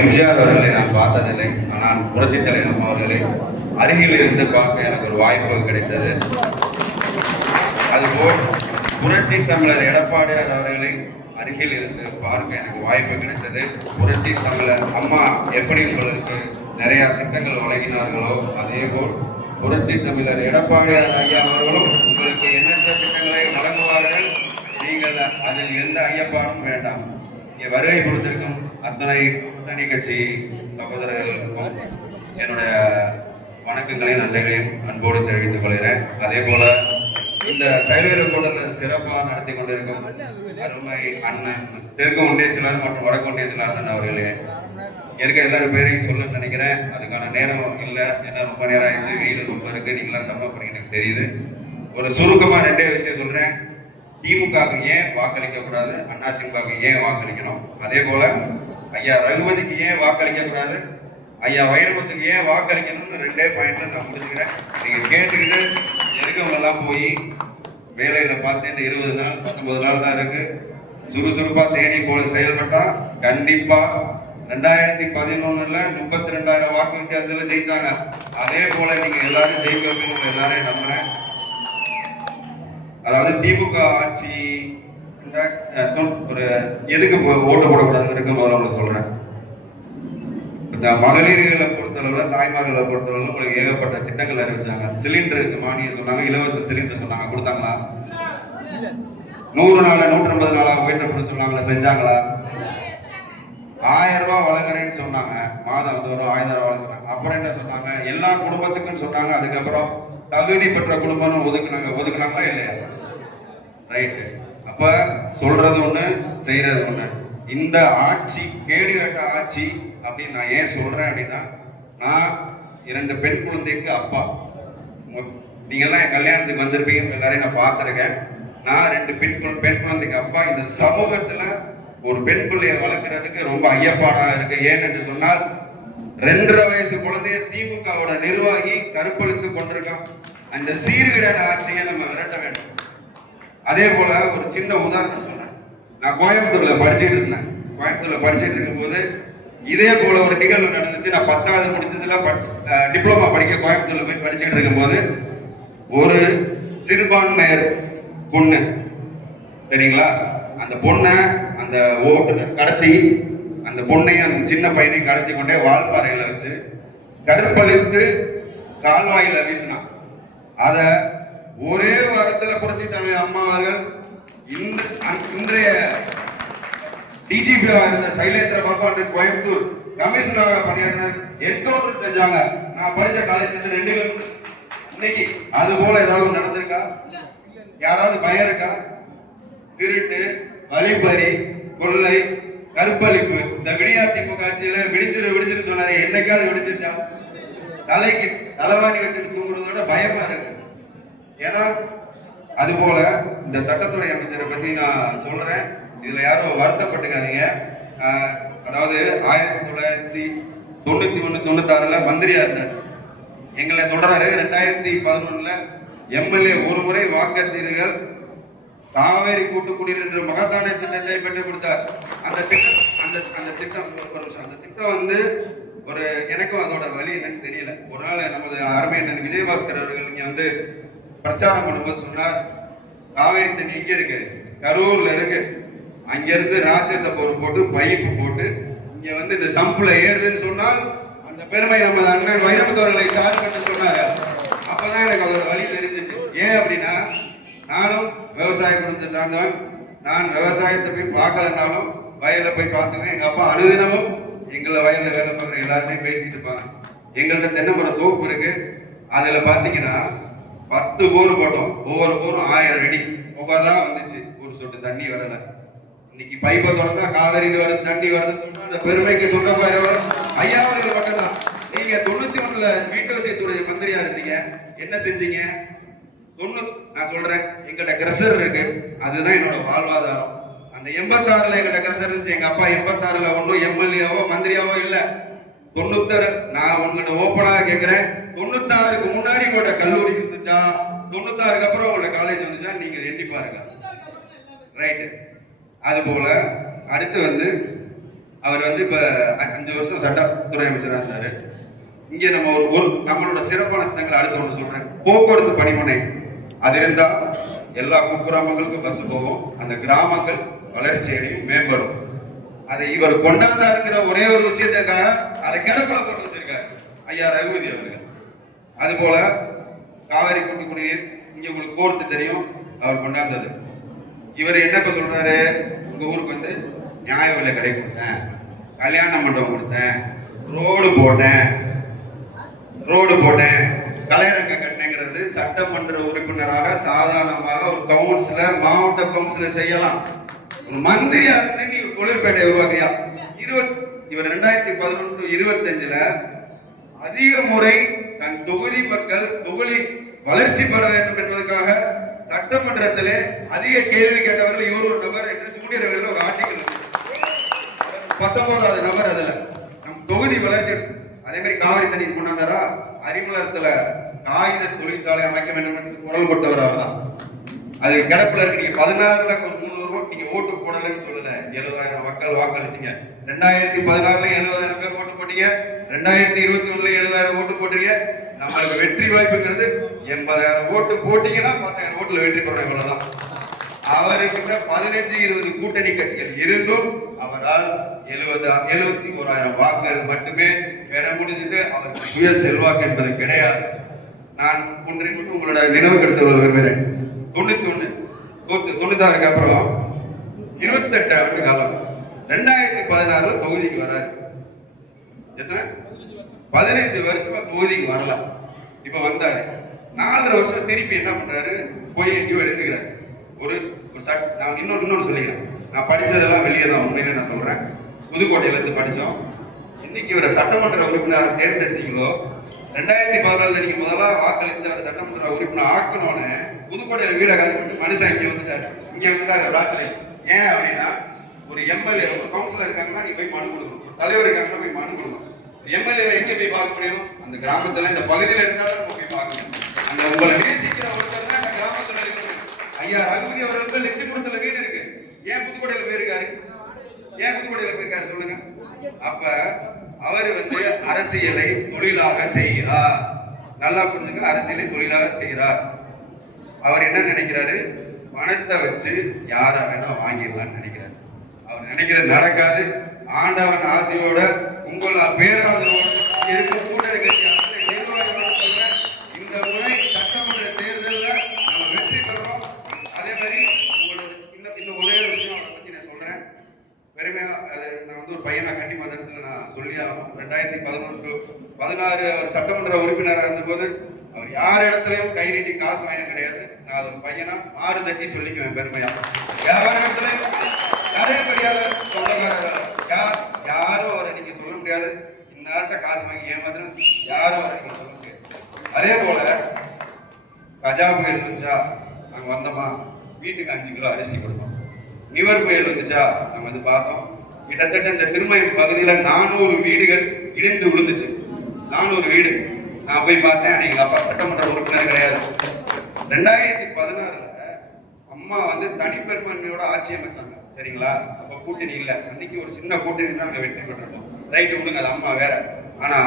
எம்ஜிஆர் அவர்களை நான் பார்த்ததில்லை. ஆனால் புரட்சி தலைவர் அவர்களை அருகில் இருந்து பார்க்க எனக்கு ஒரு வாய்ப்பு கிடைத்தது. அதுபோல் புரட்சி தமிழர் எடப்பாடியார் அவர்களை அருகில் இருந்து பார்க்க எனக்கு வாய்ப்பு கிடைத்தது. புரட்சி தமிழர் அம்மா எப்படி உங்களுக்கு நிறைய திட்டங்கள் வழங்கினார்களோ அதே போல் புரட்சி தமிழர் எடப்பாடியார் ஐயா அவர்களும் உங்களுக்கு எண்ணற்ற திட்டங்களை வழங்குவார்கள். நீங்கள் அதில் எந்த ஐயப்பாடும் வேண்டாம். இங்கே வருகை கொடுத்திருக்கும் அத்தனை கூட்டணி கட்சி சகோதரர்களுக்கும் என்னுடைய வணக்கங்களையும் நன்றிகளையும் அன்போடு தெரிவித்துக் கொள்கிறேன். அதே போல இந்த சைவர கூட்டத்தில் சிறப்பாக நடத்தி கொண்டிருக்கும் அருமை அண்ணன் தெற்கு ஒன்றிய செயலாளர் மற்றும் வடக்கு ஒன்றிய செயலாளர் அவர்களே, இருக்க எல்லாரும் பேரையும் சொல்ல நினைக்கிறேன். அதுக்கான நேரம் இல்லை, ஏன்னா ரொம்ப நேரம் ஆயிடுச்சு, வெயில் ரொம்ப இருக்கு, நீங்களாம் சம்பவம் பண்ணி எனக்கு தெரியுது. ஒரு சுருக்கமா ரெண்டே விஷயம் சொல்றேன். திமுகவுக்கு ஏன் வாக்களிக்க கூடாது, அதிமுகவுக்கு ஏன் வாக்களிக்கணும், அதே போல ஐயா ரகுபதிக்கு ஏன் வாக்களிக்க கூடாது, ஐயா வைரமுத்துக்கு ஏன் வாக்களிக்கணும்னு ரெண்டே பாயிண்ட்ல நான் முடிச்சுக்கிறேன். நீங்க கேட்டுக்கிட்டு இருக்கவங்கெல்லாம் போய் வேலையில பார்த்து 20 நாள் 19 நாள் தான் இருக்கு, சுறுசுறுப்பா தேனி போல செயல்பட்டா கண்டிப்பா 2011 32,000 வாக்கு வித்தியாசத்துல ஜெயிச்சாங்க. அதே போல நீங்க எல்லாரும் ஜெயிக்க வைக்கணும், எல்லாரையும் நம்புறேன். அதாவது திமுக ஆட்சி ஒரு எதுக்கு ஓட்டு போடக்கூடாதுன்னு இருக்கு முதல்ல சொல்றேன். இந்த மகளிர்களை பொறுத்தளவுல தாய்மார்களை பொறுத்தளவுல உங்களுக்கு ஏகப்பட்ட திட்டங்கள் அறிவிச்சாங்க. சிலிண்டருக்கு மானியம் சொன்னாங்க, இலவச சிலிண்டர் சொன்னாங்க, கொடுத்தாங்களா? 100 நாள் 150 நாளா போயிட்டு சொன்னாங்களா, செஞ்சாங்களா? 1000 ரூபாய் வழங்குறேன்னு சொன்னாங்க, மாதம் தோறும் 1000 ரூபாய் வழங்குறாங்க. அப்புறம் என்ன சொன்னாங்க, எல்லா குடும்பத்துக்கும் சொன்னாங்க. அதுக்கப்புறம் தகுதி பெற்ற குடும்பம் ஒதுக்குனாங்களா இல்லையா? ரைட்டு. அப்ப சொல்றது ஒண்ணு, செய்யறது ஒண்ணு. இந்த ஆட்சி கேடுகட்ட ஆட்சி அப்படின்னு நான் ஏன் சொல்றேன் அப்படின்னா, நான் 2 பெண் குழந்தைக்கு அப்பா. நீங்க எல்லாம் என் கல்யாணத்துக்கு வந்திருப்பீங்க, எல்லாரையும் நான் பார்த்திருக்கேன். நான் 2 பெண் குழந்தைக்கு அப்பா. இந்த சமூகத்துல ஒரு பெண் பிள்ளையை வளர்க்கறதுக்கு ரொம்ப ஐயப்பாடா இருக்கு. ஏன் என்று சொன்னால் 2.5 வயசு குழந்தைய திமுகவோட நிர்வாகி கற்பழித்து கொண்டிருக்கான். அந்த சீர்கிட ஆட்சியை நம்ம விரட்ட வேண்டும். அதே போல ஒரு சின்ன உதாரணம் சொல்றேன். நான் கோயம்புத்தூர்ல படிச்சுட்டு இருந்தேன். கோயம்புத்தூர்ல படிச்சுட்டு இருக்கும் போது இதே போல ஒரு நிகழ்வு நடந்துச்சு. நான் 10வது முடிச்சதுல டிப்ளமா படிக்க கோயம்புத்தூர்ல போய் படிச்சுட்டு இருக்கும் போது ஒரு சிறுபான்மையர் பொண்ணு, சரிங்களா, அந்த பொண்ணை அந்த ஓட்டுநர் கடத்தி, அந்த பொண்ணையும் அந்த சின்ன பையனையும் கடத்தி கொண்டே வால்பாறையில வச்சு கற்பழித்து கால்வாயில வீசினான். அத ஒரே வாரத்துல புரட்சி தலைவர் அம்மா அவர்கள் இன்றைய டிஜிபியா இருந்த சைலேந்திர பாபு கோயம்புத்தூர் கமிஷனராக பணியாற்றினர் என்கவுண்டர் செஞ்சாங்க. நான் படிச்ச காலேஜ்ல இருந்து 2 கிலோமீட்டர். இன்னைக்கு அது போல ஏதாவது நடந்திருக்கா? யாராவது பயம் இருக்கா? திருட்டு, வழிப்பறி, கொள்ளை, கற்பழிப்பு, இந்த விடியா திமுக ஆட்சியில விடிச்சிரு சொன்னாரு. என்னைக்காவது விடிச்சிருச்சா? தலைக்கு தலைவாணி வச்சுட்டு தூங்குறதோட பயமா இருக்கு. ஏன்னா அது போல இந்த சட்டத்துறை அமைச்சரை பத்தி நான் சொல்றேன். இதுல யாரும் வருத்தப்பட்டுக்காதீங்க. அதாவது 1991-96 மந்திரியா இருந்தார். எங்களை சொல்றாரு 2011 எம்எல்ஏ ஒரு முறை வாக்களித்தீர்கள், காவேரி கூட்டு குடிநீர் என்ற மகத்தான திட்டத்தை பெற்றுக் கொடுத்தார். அந்த திட்டம் வந்து ஒரு எனக்கும் அதோட வழி என்னன்னு தெரியல. ஒரு நாள் நமது அருமை அண்ணன் விஜயபாஸ்கர் அவர்கள் இங்க வந்து பிரச்சாரம் பண்ணும்போது சொன்னார், காவேரி தண்ணி இங்க இருக்கு, கரூர்ல இருக்கு, அங்கிருந்து ராஜ்யசபா போட்டு பைப்பு போட்டு இங்க வந்து இந்த சம்புல ஏறுதுன்னு சொன்னால் அந்த பெருமை நமது அண்ணன் வைரமுத்தவர்களை சார்பு சொன்னாரு. அப்பதான் எனக்கு அதோட வழி தெரிஞ்சிச்சு. ஏன் அப்படின்னா, நானும் விவசாய குடும்பத்தை சார்ந்தவன். நான் விவசாயத்தை போய் பார்க்கலன்னாலும் வயல்ல போய் பார்த்துக்குவேன். எங்க அப்பா அனுதினமும் எங்களை வயல்ல வேலை பார்க்குற எல்லாருமே பேசிட்டு இருப்பாங்க. எங்கள்கிட்ட தென்னை மரம் தோப்பு இருக்கு. அதுல பாத்தீங்கன்னா 10 போர் போட்டோம். ஒவ்வொரு போரும் 1000 அடி புகைதான் வந்துச்சு, ஒரு சொட்டு தண்ணி வரல. இன்னைக்கு பைப்பை தொடர்ந்தா காவேரி வருது, தண்ணி வருதுன்னு சொன்னா அந்த பெருமைக்கு சொந்த போயிடவர் ஐயா அவர்கள் மட்டும்தான். நீங்க 91ல வீட்டு வசதித்துறை மந்திரியா இருந்தீங்க, என்ன செஞ்சீங்க? நான் சொல்றேன், எங்கிட்ட கிரஷர் இருக்கு, அதுதான் என்னோட வாழ்வாதாரம். அந்த 86ல எங்கிட்ட கிரஷர் இருந்துச்சு. எங்க அப்பா 86ல ஒன்னும் எம்எல்ஏவோ மந்திரியாவோ இல்ல. 96 நான் உங்கள்கிட்ட ஓப்பனா கேட்கிறேன், 96க்கு முன்னாடி உங்களோட கல்லூரி இருந்துச்சா, 96க்கு அப்புறம் உங்களோட காலேஜ் வந்துச்சா, நீங்க எண்ணி பாருங்க. ரைட்டு. அது போல அடுத்து வந்து அவர் வந்து இப்ப 5 வருஷம் சட்டத்துறை அமைச்சராக இருந்தாரு. இங்கே நம்ம ஒரு நம்மளோட சிறப்பான திட்டங்களை அடுத்து ஒன்று சொல்றேன். போக்குவரத்து பணிமனை அது இருந்தா எல்லா குக்கிராமங்களுக்கும் பஸ் போகும், அந்த கிராமங்கள் வளர்ச்சி அடையும், மேம்படும். அதை இவர் கொண்டாந்தா இருக்கிற ஒரே ஒரு விஷயத்துக்காக அதை கிடப்பில போட்டு வச்சிருக்காரு ஐயா ரகுபதி அவர்கள். அது போல காவிரி கூட்டு குடிநீர் இங்க உங்களுக்கு கோர்ட்டு தெரியும், அவர் கொண்டாந்தது. இவர் என்ன இப்ப சொல்றாரு, உங்க ஊருக்கு வந்து நியாய விலை கடை கொடுத்தேன், கல்யாண மண்டபம் கொடுத்தேன், ரோடு போட்டேன், கலையரங்க கட்டினேங்கிறது சட்டமன்ற உறுப்பினராக சாதாரணமாக ஒரு கவுன்சிலர், மாவட்ட கவுன்சிலர் செய்யலாம். ஒரு மந்திரியா இருந்து நீ தொழிற்பேட்டை உருவாக்கியா. இவர் 2011-25 அதிக முறை தன் தொகுதி மக்கள் தொகுதி வளர்ச்சி பெற வேண்டும் என்பதற்காக சட்டமன்றத்திலே அதிக கேள்வி கேட்டவர்கள் இவர் ஒரு நபர் என்று ஜூனியர்கள் ஒரு ஆர்டிக்கல் 19வது நபர். அதுல நம் தொகுதி வளர்ச்சி அதே மாதிரி காவிரி தண்ணீர் கொண்டாந்தாரா, அரிமளத்துல காகித தொழிற்சாலை அமைக்க வேண்டும் என்று குரல் கொடுத்தவர் அவர் தான். அது கிடப்புல இருக்கு. நீங்க 16ல ஒரு 300 ஓட்டு நீங்க ஓட்டு போடலன்னு சொல்லல, 70,000 மக்கள் வாக்களித்தீங்க. 2016ல 70,000 பேர் ஓட்டு போட்டீங்க, 2021ல 70,000 ஓட்டு போட்டீங்க. நம்மளுக்கு வெற்றி வாய்ப்புங்கிறது 80,000 ஓட்டு போட்டீங்கன்னா 10,000 ஓட்டுல வெற்றி பெறணும், இவ்வளவுதான். அவர்கிட்ட 15-20 கூட்டணி கட்சிகள் இருந்தும் அவரால் 71,000 வாக்குகள் மட்டுமே பெற முடிஞ்சது. அவருக்கு சுய செல்வாக்கு என்பது கிடையாது. நான் ஒன்றை மட்டும் உங்களோட நினைவுக்கு எடுத்து விரும்புகிறேன். 96க்கு அப்புறம் 28 ஆண்டு காலம் 2016ல தொகுதிக்கு வராரு. எத்தனை 15 வருஷமா தொகுதிக்கு வரல. இப்ப வந்தாரு, 4 வருஷம் திருப்பி என்ன பண்றாரு, போய் எங்கேயோ எடுத்துக்கிறாரு. நான் இன்னொன்னு சொல்லிக்கிறேன். நான் படிச்சதெல்லாம் வெளியே தான், உண்மையில நான் சொல்றேன். புதுக்கோட்டையில இருந்து படிச்சோம். இன்னைக்கு இவரை சட்டமன்ற உறுப்பினராக தேர்ந்தெடுத்தீங்களோ, 2014 நீங்க முதல்ல வாக்களித்து அவர் சட்டமன்ற உறுப்பினர் ஆக்கணும்னு புதுக்கோட்டையில வீட மனுஷன் இங்க வந்துட்டாரு ராத்திரி. ஏன் அப்படின்னா, ஒரு எம்எல்ஏ ஒரு கவுன்சிலர் இருக்காங்கன்னா நீ போய் மனு கொடுக்கணும், ஒரு தலைவர் இருக்காங்கன்னா போய் மனு கொடுக்கணும். எம்எல்ஏ எங்க போய் பார்க்க முடியும்? அந்த கிராமத்துல இந்த பகுதியில இருந்தாலும் நம்ம போய் பார்க்கணும். அந்த உங்களை நேசிக்கிற ஒருத்தர் தான் அந்த கிராமத்துல இருக்கணும். ஐயா ரகுபதி அவர்களுக்கு லட்சுமிபுரத்துல வீடு இருக்கு, ஏன் புதுக்கோட்டையில போயிருக்காரு? சொல்லுங்க. அப்ப அவர் வந்து அரசியலை தொழிலாக செய்கிறார். நல்லா புரிஞ்சுங்க, அரசியலை தொழிலாக செய்கிறார். அவர் என்ன நினைக்கிறாரு, பணத்தை வச்சு யார வேணா வாங்கிடலாம்னு நினைக்கிறாரு. அவர் நினைக்கிறது நடக்காது. ஆண்டவன் ஆசையோட உங்கள பேராதரவோட இருக்கும் கூட்டணி கட்சி நிர்வாகிகளோட சொல்ற இந்த முறை சட்டமன்ற தேர்தலில் நம்ம வெற்றி பெறோம். அதே மாதிரி உங்களோட இன்னும் ஒரே ஒரு விஷயம் அவரை பத்தி நான் சொல்றேன். பெருமையா அதை நான் வந்து ஒரு பையனா கண்டிப்பா அந்த இடத்துல நான் சொல்லி ஆகும். 2011-16 அவர் சட்டமன்ற உறுப்பினராக இருந்தபோது அவர் யார் இடத்துலயும் கை நீட்டி காசு வாங்க கிடையாது. நான் அது பையனா மாறு தட்டி சொல்லிக்குவேன் பெருமையா. யார் இடத்துலயும் நிறைய பெரியாத சொந்தக்காரர் யாரும் அவரை நீங்க சொல்ல முடியாது. இந்நாட்ட காசு வாங்கி ஏமாத்திரம் யாரும் அவரை நீங்க சொல்ல முடியாது. அதே போல கஜா புயல் வந்துச்சா நாங்க வந்தோமா, வீட்டுக்கு 5 கிலோ அரிசி கொடுத்தோம். நிவர் புயல் வந்துச்சா நம்ம வந்து பார்த்தோம். கிட்டத்தட்ட இந்த திருமயம் பகுதியில 400 வீடுகள் இடிந்து விழுந்துச்சு. 400 வீடு நான் போய் பார்த்தேன். அன்னைக்கு அப்பா சட்டமன்ற உறுப்பினர் கிடையாது. 2016ல அம்மா வந்து தனிப்பெரும்பான்மையோட ஆட்சி அமைச்சாங்க, சரிங்களா? அப்ப கூட்டணி இல்ல. அன்னைக்கு ஒரு சின்ன கூட்டணி தான் நாங்க வெற்றி பெற்றிருக்கோம். ரைட்டு விடுங்க, அது அம்மா வேற. ஆனா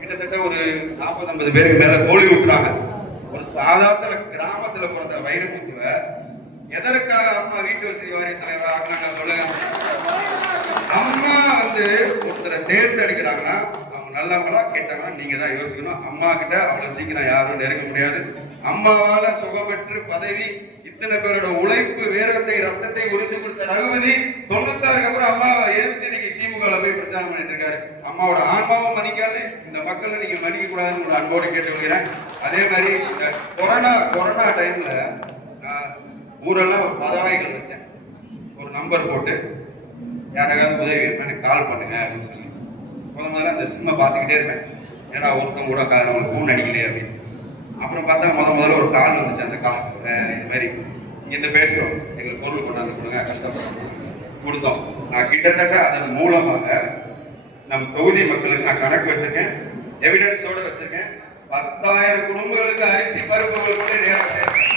கிட்டத்தட்ட ஒரு 40-50 பேருக்கு மேல தோல்வி விட்டுறாங்க. ஒரு சாதாரண கிராமத்துல பிறந்த வைரமுத்துவ எதற்காக அம்மா வீட்டு வசதி வாரிய தலைவர் ஆகினாங்க சொல்லுங்க. அம்மா வந்து ஒருத்தரை தேர்ந்தெடுக்கிறாங்கன்னா அவங்க நல்லவங்களா கேட்டாங்கன்னா நீங்க தான் யோசிக்கணும். அம்மா கிட்ட அவ்வளவு சீக்கிரம் யாரும் நெருங்க முடியாது. அம்மாவால சுகம் பெற்று பதவி, இத்தனை பேரோட உழைப்பு, வேரத்தை, ரத்தத்தை உறிஞ்சு கொடுத்த ரகுபதி 96க்கு அப்புறம் அம்மாவை எதிர்த்து இன்னைக்கு திமுக போய் பிரச்சாரம் பண்ணிட்டு இருக்காரு. அம்மாவோட ஆன்மாவும் மதிக்காது, இந்த மக்களை நீங்க மதிக்க கூடாதுன்னு ஒரு அன்போடு கேட்டுக்கொள்கிறேன். அதே மாதிரி இந்த கொரோனா டைம்ல நான் ஊரெல்லாம் ஒரு பதாகைகள் வச்சேன். ஒரு நம்பர் போட்டு யாராவது உதவி வேணும்னு கால் பண்ணுங்க அப்படின்னு சொல்லி முதல்ல அந்த சிம்மை பார்த்துக்கிட்டே இருப்பேன். ஏன்னா ஒருத்தவங்க கூட நம்மளுக்கு ஃபோன் அடிக்கலையே அப்படின்னு. அப்புறம் பார்த்தா முதல்ல ஒரு கால் வந்துச்சு. அந்த கால் இது மாதிரி இங்க பேசுறோம், எங்களுக்கு பொருள் கொண்டாந்து கொடுங்க, கஷ்டப்படுறோம், கொடுத்தோம். நான் கிட்டத்தட்ட அதன் மூலமாக நம் தொகுதி மக்களுக்கு நான் கணக்கு வச்சிருக்கேன், எவிடன்ஸோட வச்சிருக்கேன். 10,000 குடும்பங்களுக்கு அரிசி பருப்புகள் கூட நேரம் சேர்த்தேன்.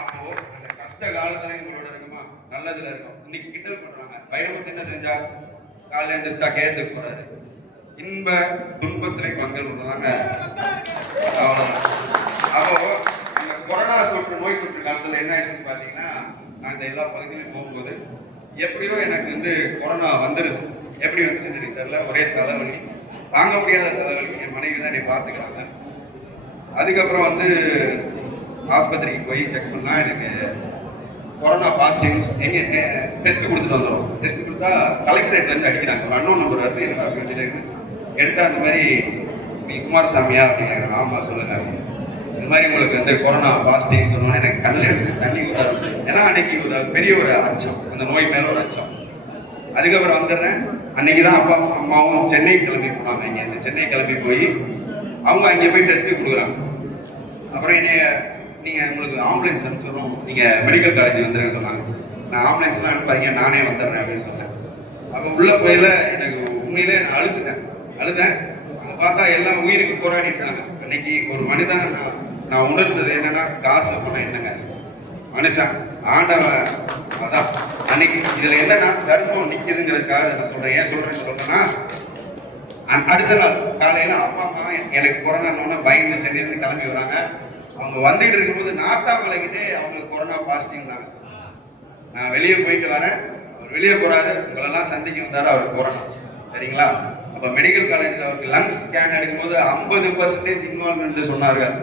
அப்போ அந்த கஷ்ட காலத்துல உங்களோட இருக்குமா? நல்லதுல இருக்கும். இன்னைக்கு கிண்டல் பண்றாங்க, வைரமுத்து என்ன செஞ்சா, காலையில எழுந்திரிச்சா கேத்துக்கு போறாரு. இன்ப துன்பத்திலே பங்கல் பண்றாங்க. அவ்வளவுதான். அப்போ அந்த கொரோனா தொற்று நோய் தொற்று காலத்துல என்ன ஆயிடுச்சுன்னு பாத்தீங்கன்னா, நான் இந்த எல்லா பகுதியிலும் போகும்போது எப்படியோ எனக்கு வந்து கொரோனா வந்துருது. எப்படி வந்துச்சுன்னு எனக்கு தெரியல. ஒரே தலைவலி, தாங்க முடியாத தலைவலி. என் மனைவி தான் என்னை பார்த்துக்கிறாங்க. அதுக்கப்புறம் வந்து ஆஸ்பத்திரிக்கு போய் செக் பண்ணா எனக்கு கொரோனா பாசிட்டிவ். எங்க டெஸ்ட் கொடுத்துட்டு வந்துடும். டெஸ்ட் கொடுத்தா கலெக்டரேட்ல இருந்து அடிக்கிறாங்க. ஒரு அன்னோன் நம்பர் வருது. என்னோட எடுத்தா அந்த மாதிரி நீ குமாரசாமியா அப்படிங்கிறாங்க. ஆமா சொல்லுங்க. இந்த மாதிரி உங்களுக்கு வந்து கொரோனா பாசிட்டிவ் சொன்னோன்னா எனக்கு கண்ணில் இருந்து தண்ணி ஊற்றாரு. ஏன்னா அன்னைக்கு பெரிய ஒரு அச்சம், அந்த நோய் மேல ஒரு அச்சம். அதுக்கப்புறம் வந்துடுறேன். அன்னைக்கு தான் அப்பா அம்மாவும் சென்னை கிளம்பி போனாங்க. இங்கே இந்த சென்னை கிளம்பி போய் அவங்க அங்கே போய் டெஸ்ட் கொடுக்குறாங்க. அப்புறம் என்னைய நீங்க உங்களுக்கு ஆம்புலன்ஸ் அனுப்பிச்சிடுறோம், நீங்க மெடிக்கல் காலேஜ் வந்துருன்னு சொன்னாங்க. நான் ஆம்புலன்ஸ்லாம் அனுப்பாதீங்க, நானே வந்துடுறேன் அப்படின்னு சொன்னேன். அப்போ உள்ள போயில எனக்கு உண்மையிலே நான் அழுதேன். அங்கே பார்த்தா எல்லாம் உயிருக்கு போராடிட்டாங்க. அன்னைக்கு ஒரு மனிதன் நான் உணர்ந்தது என்னன்னா, காசு பணம் என்னங்க, மனுஷன் ஆண்டவன். அதான் அன்னைக்கு இதுல என்னன்னா தர்மம் நிக்குதுங்கிறதுக்காக நான் சொல்றேன். ஏன் சொல்றேன்னு சொல்றேன்னா, அடுத்த நாள் காலையில அப்பா அம்மா எனக்கு கொரோனா பயந்து சென்னையிலிருந்து கிளம்பி வராங்க. அவங்க வந்துட்டு இருக்கும்போது நாத்தாமலைக்கிட்டே அவங்களுக்கு கொரோனா பாசிட்டிவ் தாங்க. நான் வெளியே போயிட்டு வரேன், அவர் வெளியே போறாரு, உங்களெல்லாம் சந்திக்க வந்தாரு, அவர் கொரோனா. சரிங்களா? அப்ப மெடிக்கல் காலேஜில் அவருக்கு லங்ஸ் ஸ்கேன் எடுக்கும்போது 50% இன்வால்வ்மெண்ட் சொன்னார்கள்.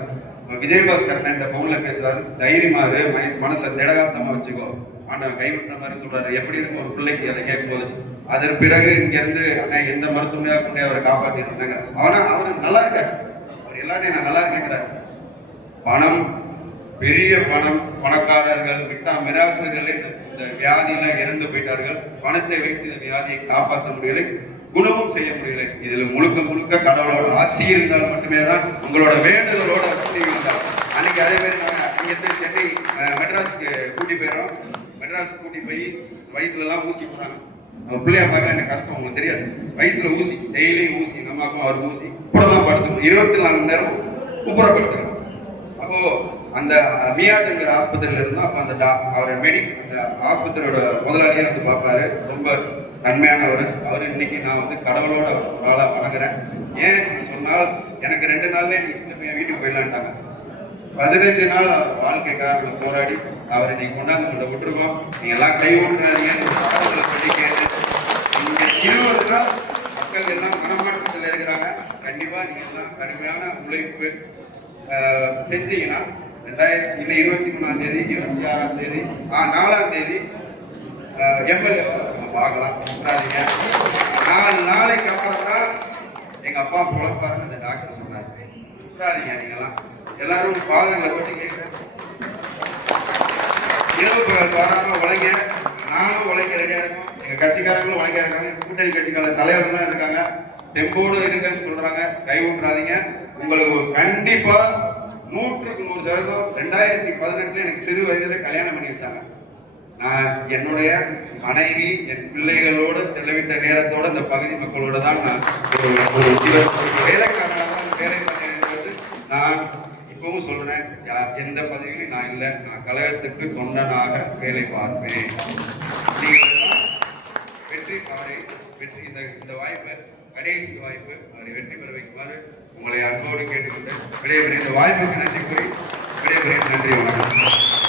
விஜயபாஸ்கர் இந்த போன்ல பேசுறாரு, தைரியமாறு மனசை திடகாத்தமா வச்சுக்கோ, ஆண்டவன் கைவிட்டுற மாதிரி சொல்றாரு. எப்படி இருக்கும் ஒரு பிள்ளைக்கு அதை கேட்கும்போது. அதற்கு பிறகு இங்க இருந்து அண்ணா எந்த மருத்துவமையா கொண்டே அவரை காப்பாத்திட்டு இருந்தாங்க. அவர் நல்லா இருக்காரு, அவர் எல்லாத்தையும் நான் நல்லா இருக்கேங்கிறாரு. பணம், பெரிய பணம், பணக்காரர்கள் விட்டா மிராசுகளே இந்த வியாதியெல்லாம் இறந்து போயிட்டார்கள். பணத்தை வைத்து இந்த வியாதியை காப்பாற்ற முடியலை, குணமும் செய்ய முடியலை. இதுல முழுக்க முழுக்க கடவுளோட ஆசி இருந்தால் மட்டுமே தான், உங்களோட வேண்டுதலோட இருந்தால். அன்னைக்கு அதே மாதிரி நாங்க இங்கிருந்து சென்னை மெட்ராஸ்க்கு கூட்டி போயிடறோம். மெட்ராஸ் கூட்டி போய் வயிற்றுல எல்லாம் ஊசி போறாங்க. நம்ம பிள்ளையா பார்க்க எனக்கு கஷ்டம், உங்களுக்கு தெரியாது. வயிற்றுல ஊசி, டெய்லியும் ஊசி, நம்மக்கும் அவருக்கு ஊசி. இப்பதான் படுத்துக்கணும், 24 மணி நேரம் குப்புறப்படுத்துக்கணும். அப்போ அந்த மியாட்டுங்கிற ஆஸ்பத்திரியில இருந்தா அப்ப அந்த அவரை அந்த ஆஸ்பத்திரியோட முதலாளியா வந்து பார்ப்பாரு. ரொம்ப நன்மையானவர் அவர். இன்னைக்கு நான் வந்து கடவுளோட ஒரு ஆளா வணங்குறேன். ஏன் சொன்னால், எனக்கு 2 நாள்ல நீ சின்ன பையன் வீட்டுக்கு போயிடலான்ட்டாங்க. 15 நாள் அவர் வாழ்க்கைக்காக போராடி அவரை நீங்க கொண்டாந்து கொண்ட விட்டுருக்கோம். நீங்க எல்லாம் கை விட்டுறாதீங்கன்னு பாடங்களை சொல்லி கேட்டு இங்க 20 நாள் மக்கள் எல்லாம் மனமாற்றத்தில் இருக்கிறாங்க. கண்டிப்பா நீங்க எல்லாம் கடுமையான உழைப்பு செஞ்சீங்கன்னா 23ஆம் தேதி, 26ஆம் தேதி, 4ஆம் தேதி எம்எல்ஏ பார்க்கலாம். 4 நாளைக்கு அப்புறம் தான் எங்க அப்பா புலப்பாருன்னு அந்த டாக்டர் சொன்னாரு. விட்டுறாதீங்க, நீங்கெல்லாம் எல்லாரும் பாதங்களை பற்றி கேட்கிறேன். இரவு பகல் பாராம உழைங்க. நானும் உழைக்க ரெடியா இருக்கோம், எங்க கட்சிக்காரங்களும் உழைக்க இருக்காங்க, கூட்டணி கட்சிக்கார தலைவர்கள்லாம் இருக்காங்க, தெம்போடு இருக்குன்னு சொல்றாங்க. கை விட்டுறாதீங்க. உங்களுக்கு கண்டிப்பா 100% 2018 எனக்கு சிறு வயதுல கல்யாணம் பண்ணி வச்சாங்க. நான் என்னுடைய மனைவி, என் பிள்ளைகளோடு செலவிட்ட நேரத்தோட இந்த பகுதி மக்களோட தான் நான் ஒரு வேலைக்காரனாக வேலை பண்ணி. நான் இப்பவும் சொல்றேன், எந்த பதவியிலும் நான் இல்லை, நான் கழகத்துக்கு தொண்டனாக வேலை பார்ப்பேன். நீங்கள் வெற்றி இந்த வாய்ப்பை, கடைசி வாய்ப்பு, அவரை வெற்றி பெற வைக்குமாறு உங்களை அன்போடு கேட்டுக்கொண்டு விடைபெறும். இந்த வாய்ப்புக்கு நன்றி கூறி விடைபெறும். நன்றி, வணக்கம்.